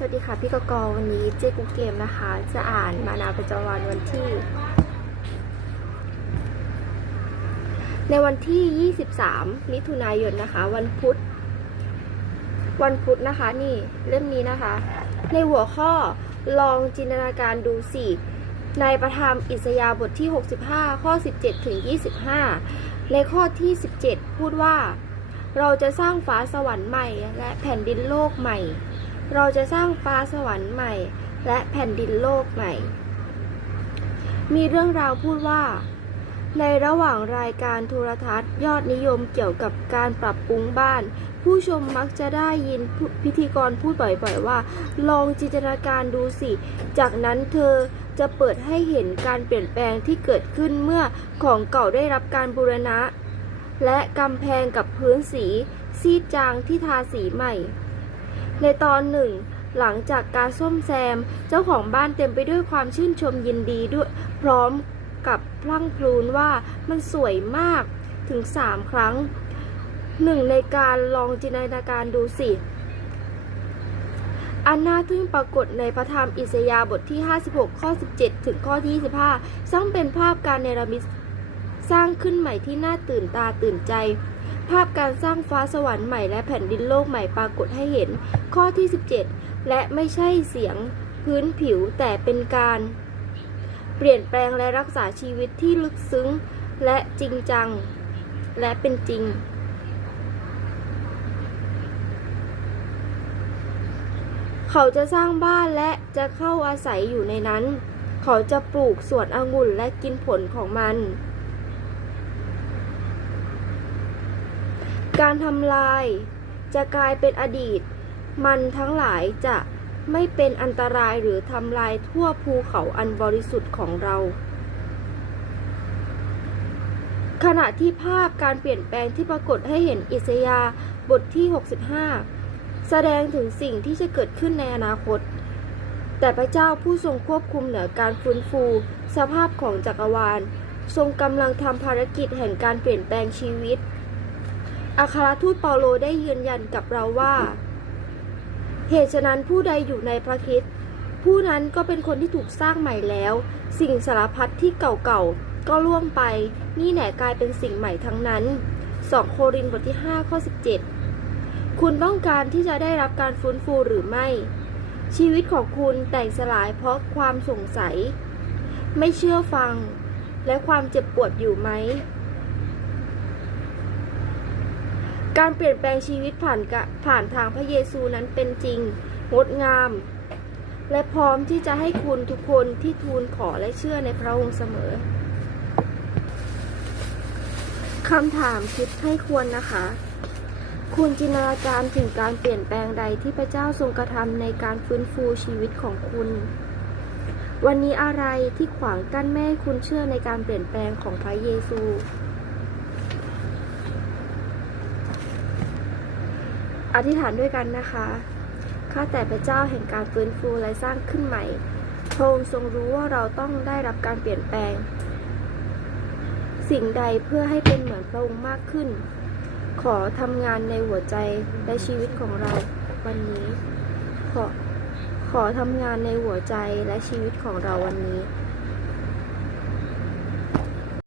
สวัสดีค่ะ พี่กกวันนี้เจ๊กุ๊กเกมนะคะ จะอ่านมานาประจำวันวันที่ ในวันที่ 23 มิถุนายนนะคะ วันพุธ วันพุธนะคะ นี่เล่มนี้นะคะ ในหัวข้อลองจินตนาการดูสิในประธรรมอิสยาบทที่ 65 ข้อ 17 ถึง 25 ในข้อที่ 17 พูดว่า เราจะสร้างฟ้าสวรรค์ใหม่ และแผ่นดินโลกใหม่ เราจะสร้างฟ้าสวรรค์ใหม่ และแผ่นดินโลกใหม่ มีเรื่องราวพูดว่า ในระหว่างรายการโทรทัศน์ยอดนิยมเกี่ยวกับการปรับปรุงบ้าน ผู้ชมมักจะได้ยินพิธีกรพูดบ่อยๆว่า ลองจินตนาการดูสิ จากนั้นเธอจะเปิดให้เห็นการเปลี่ยนแปลงที่เกิดขึ้นเมื่อของเก่าได้รับการบูรณะ และกำแพงกับพื้นสีซีดจางที่ทาสีใหม่ ในตอนหนึ่ง หลังจากการส้มแซม เจ้าของบ้านเต็มไปด้วยความชื่นชมยินดีด้วย พร้อมกับพลั่งพลูนว่ามันสวยมากถึงสามครั้งหนึ่งในการลองจินตนาการดูสิ อันน่าทึ่งปรากฏในพระธรรมอิสยาห์บทที่ 56 ข้อ 17 ถึงข้อที่25ซึ่งเป็นภาพการเนรมิตสร้างขึ้นใหม่ที่น่าตื่นตาตื่นใจ ภาพการสร้างฟ้าสวรรค์ใหม่และแผ่นดินโลกใหม่ปรากฏให้เห็น ข้อที่ 17 และไม่ใช่เสียงพื้นผิวแต่เป็นการ เปลี่ยนแปลงและรักษาชีวิตที่ลึกซึ้งและจริงจัง และเป็นจริง เขาจะสร้างบ้านและจะเข้าอาศัยอยู่ในนั้น เขาจะปลูกสวนองุ่นและกินผลของมัน การทำลาย จะกลายเป็นอดีต มันทั้งหลายจะไม่เป็นอันตรายหรือทำลายทั่วภูเขาอันบริสุทธิ์ของเรา ขณะที่ภาพการเปลี่ยนแปลงที่ปรากฏให้เห็นอิสยาบทที่ 65 แสดงถึงสิ่งที่จะเกิดขึ้นในอนาคต แต่พระเจ้าผู้ทรงควบคุมเหนือการฟื้นฟู สภาพของจักรวาล ทรงกำลังทำภารกิจแห่งการเปลี่ยนแปลงชีวิต อัครทูตเปาโลได้ยืนยันกับเราว่า เหตุฉะนั้นผู้ใดอยู่ในพระคริสต์ผู้นั้นก็เป็นคนที่ถูกสร้างใหม่แล้ว สิ่งสารพัดที่เก่าๆ ก็ล่วงไป นี่แหนกลายเป็นสิ่งใหม่ทั้งนั้น 2 โครินธ์บทที่5ข้อ17 คุณต้องการที่จะได้รับการฟื้นฟูหรือไม่ ชีวิตของคุณแตกสลายเพราะความสงสัย ไม่เชื่อฟัง และความเจ็บปวดอยู่ไหม การเปลี่ยนแปลงชีวิตผ่านผ่านทางพระเยซูนั้นเป็นจริง งดงาม และพร้อมที่จะให้คุณทุกคนที่ทูลขอและเชื่อในพระองค์เสมอคำถามคิดให้ควรนะคะ คุณจินตนาการถึงการเปลี่ยนแปลงใดที่พระเจ้าทรงกระทำในการฟื้นฟูชีวิตของคุณ วันนี้อะไรที่ขวางกั้นไม่ให้คุณเชื่อในการเปลี่ยนแปลงของพระเยซู อธิษฐานด้วยกันนะคะ ข้าแต่พระเจ้าแห่งการฟื้นฟูและสร้างขึ้นใหม่ พระองค์ทรงรู้ว่าเราต้องได้รับการเปลี่ยนแปลง สิ่งใดเพื่อให้เป็นเหมือนพระองค์มากขึ้น ขอทำงานในหัวใจและชีวิตของเราวันนี้ ขอขอทำงานในหัวใจและชีวิตของเราวันนี้